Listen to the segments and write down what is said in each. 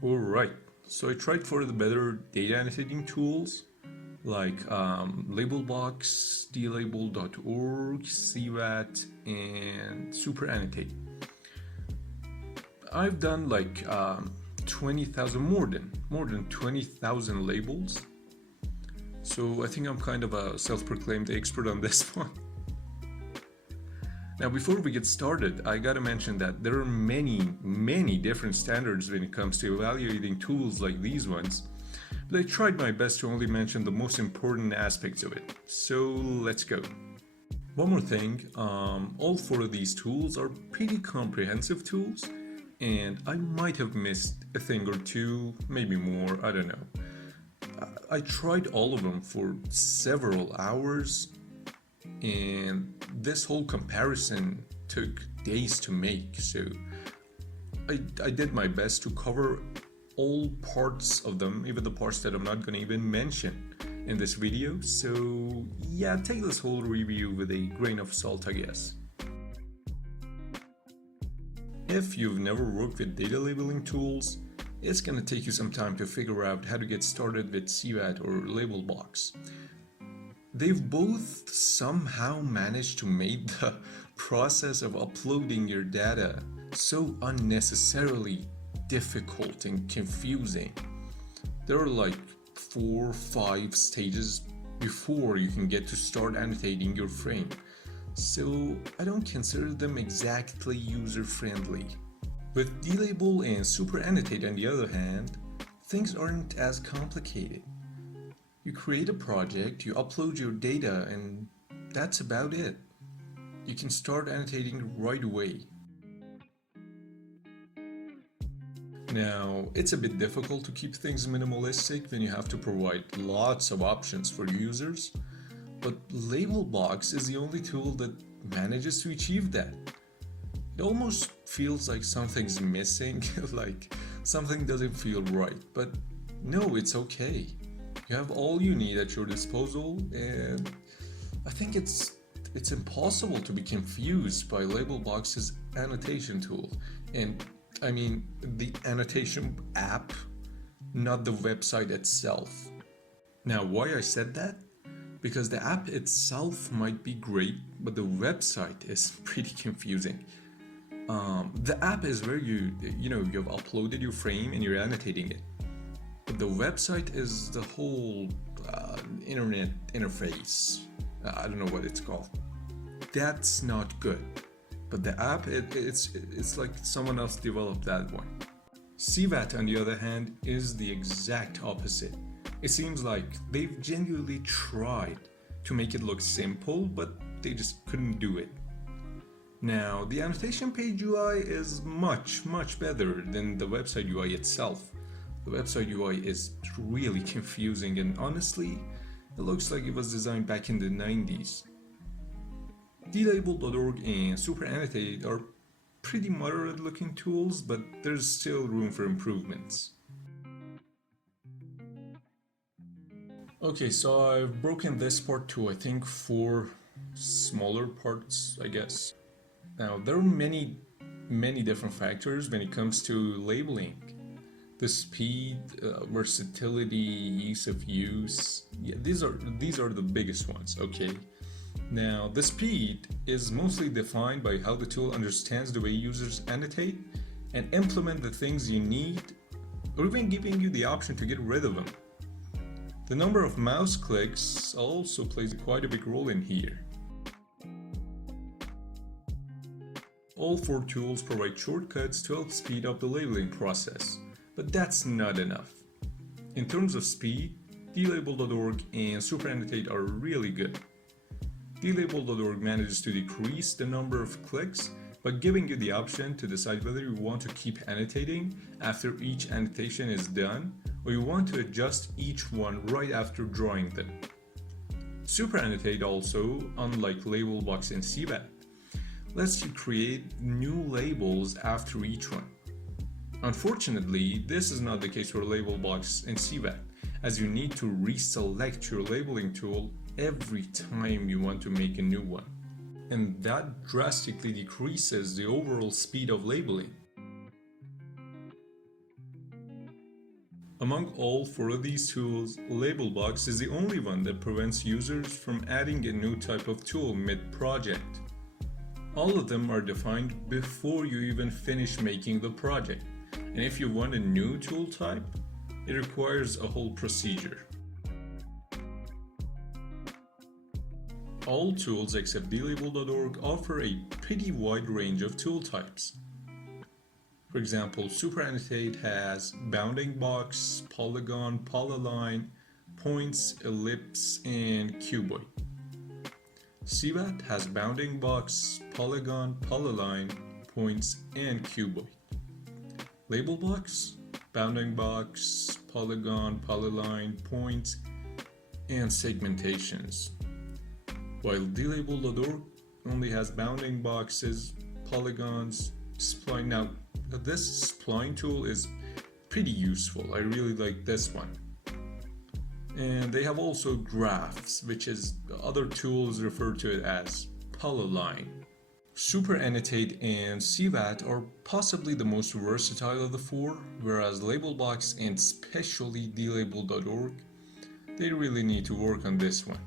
Alright, so I tried for the better data annotating tools like Labelbox, dlabel.org, CVAT, and Super Annotate. I've done like 20,000, more than 20,000 labels. So I think I'm kind of a self-proclaimed expert on this one. Now, before we get started, I gotta mention that there are many different standards when it comes to evaluating tools like these ones, but I tried my best to only mention the most important aspects of it. So let's go. One more thing, all four of these tools are pretty comprehensive tools, and I might have missed a thing or two, maybe more, I don't know. I tried all of them for several hours, and this whole comparison took days to make, so I did my best to cover all parts of them, even the parts that I'm not going to even mention in this video. So yeah, take this whole review with a grain of salt, I guess. If you've never worked with data labeling tools, it's going to take you some time to figure out how to get started with CVAT or Labelbox. They've both somehow managed to make the process of uploading your data so unnecessarily difficult and confusing. There are like 4 or 5 stages before you can get to start annotating your frame, so I don't consider them exactly user-friendly. With dlabel and super annotate on the other hand, things aren't as complicated. You create a project, you upload your data, and that's about it. You can start annotating right away. Now, it's a bit difficult to keep things minimalistic when you have to provide lots of options for users, but Labelbox is the only tool that manages to achieve that. It almost feels like something's missing, like something doesn't feel right, but no, it's okay. You have all you need at your disposal, and I think it's impossible to be confused by Labelbox's annotation tool. And I mean the annotation app, not the website itself. Now, why I said that? Because the app itself might be great, but the website is pretty confusing. The app is where you've uploaded your frame and you're annotating it. But the website is the whole internet interface. I don't know what it's called. That's not good. But the app, it's like someone else developed that one. CVAT, on the other hand, is the exact opposite. It seems like they've genuinely tried to make it look simple, but they just couldn't do it. Now, the annotation page UI is much better than the website UI itself. The website UI is really confusing, and honestly, it looks like it was designed back in the 90s. dlabel.org and Super Annotate are pretty moderate looking tools, but there's still room for improvements. Okay, so I've broken this part to I think 4 smaller parts, I guess. Now, there are many different factors when it comes to labeling. The speed, versatility, ease of use, yeah, these are the biggest ones, okay? Now, the speed is mostly defined by how the tool understands the way users annotate and implement the things you need, or even giving you the option to get rid of them. The number of mouse clicks also plays quite a big role in here. All 4 tools provide shortcuts to help speed up the labeling process, but that's not enough. In terms of speed, dlabel.org and Super Annotate are really good. dlabel.org manages to decrease the number of clicks by giving you the option to decide whether you want to keep annotating after each annotation is done, or you want to adjust each one right after drawing them. Super Annotate also, unlike Labelbox and CVAT, lets you create new labels after each one. Unfortunately, this is not the case for Labelbox and CVAT, as you need to reselect your labeling tool every time you want to make a new one. And that drastically decreases the overall speed of labeling. Among all four of these tools, Labelbox is the only one that prevents users from adding a new type of tool mid-project. All of them are defined before you even finish making the project, and if you want a new tool type, it requires a whole procedure. All tools except dlabel.org offer a pretty wide range of tool types. For example, SuperAnnotate has bounding box, polygon, polyline, points, ellipse, and cuboid. CBAT has bounding box, polygon, polyline, points, and cuboid. Labelbox, bounding box, polygon, polyline, points, and segmentations. While dlabel.org only has bounding boxes, polygons, spline. Now, this spline tool is pretty useful. I really like this one. And they have also graphs, which is other tools refer to it as polyline. SuperAnnotate and CVAT are possibly the most versatile of the four, whereas Labelbox and especially dlabel.org, they really need to work on this one.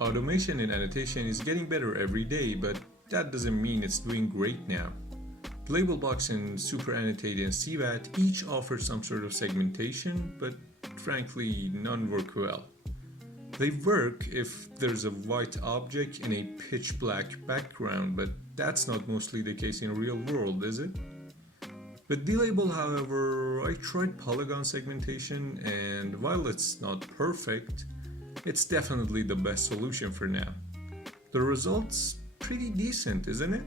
Automation in annotation is getting better every day, but that doesn't mean it's doing great now. Labelbox and SuperAnnotate and CVAT each offer some sort of segmentation, but frankly, none work well. They work if there's a white object in a pitch black background, but that's not mostly the case in real world, is it? With dlabel, however, I tried polygon segmentation, and while it's not perfect, it's definitely the best solution for now. The result's pretty decent, isn't it?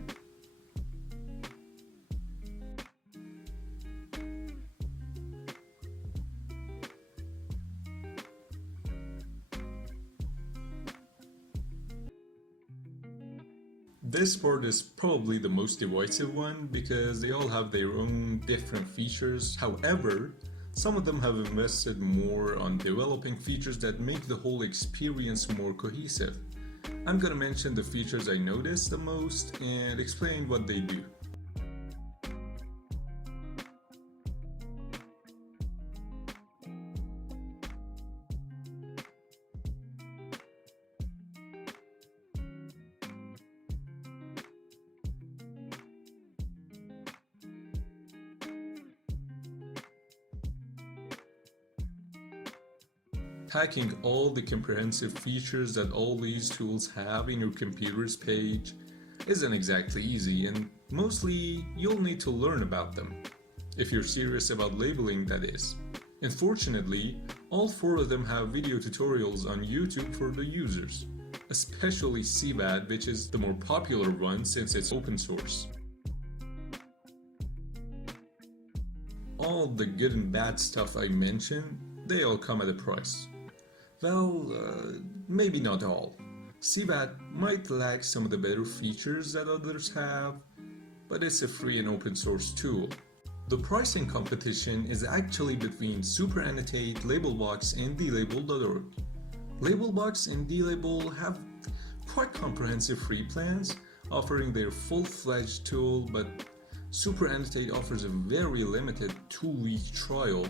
This part is probably the most divisive one because they all have their own different features. However, some of them have invested more on developing features that make the whole experience more cohesive. I'm gonna mention the features I noticed the most and explain what they do. Packing all the comprehensive features that all these tools have in your computer's page isn't exactly easy, and mostly you'll need to learn about them, if you're serious about labeling, that is. Unfortunately, all four of them have video tutorials on YouTube for the users, especially CVAT, which is the more popular one since it's open source. All the good and bad stuff I mentioned, they all come at a price. Well, maybe not all. CVAT might lack some of the better features that others have, but it's a free and open source tool. The pricing competition is actually between SuperAnnotate, Labelbox, and dlabel.org. Labelbox and dlabel have quite comprehensive free plans, offering their full-fledged tool, but SuperAnnotate offers a very limited 2-week trial,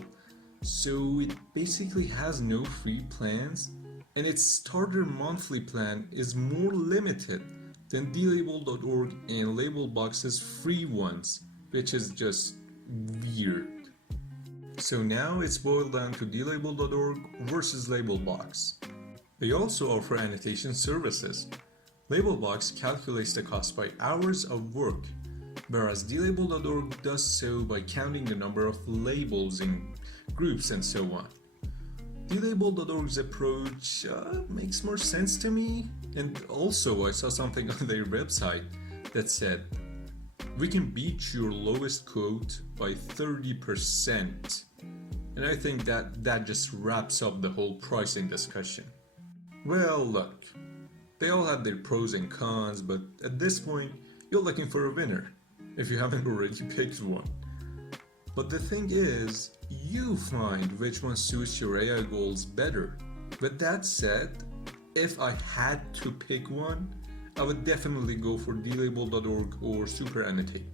so it basically has no free plans, and its starter monthly plan is more limited than dlabel.org and Labelbox's free ones, which is just weird. So now it's boiled down to dlabel.org versus Labelbox. They also offer annotation services. Labelbox calculates the cost by hours of work, whereas dlabel.org does so by counting the number of labels in groups and so on. dlabel.org's approach makes more sense to me, and also I saw something on their website that said, "We can beat your lowest quote by 30%. And I think that just wraps up the whole pricing discussion. Well, look, they all have their pros and cons, but at this point, you're looking for a winner, if you haven't already picked one. But the thing is, you find which one suits your AI goals better. With that said, if I had to pick one, I would definitely go for dlabel.org or SuperAnnotate.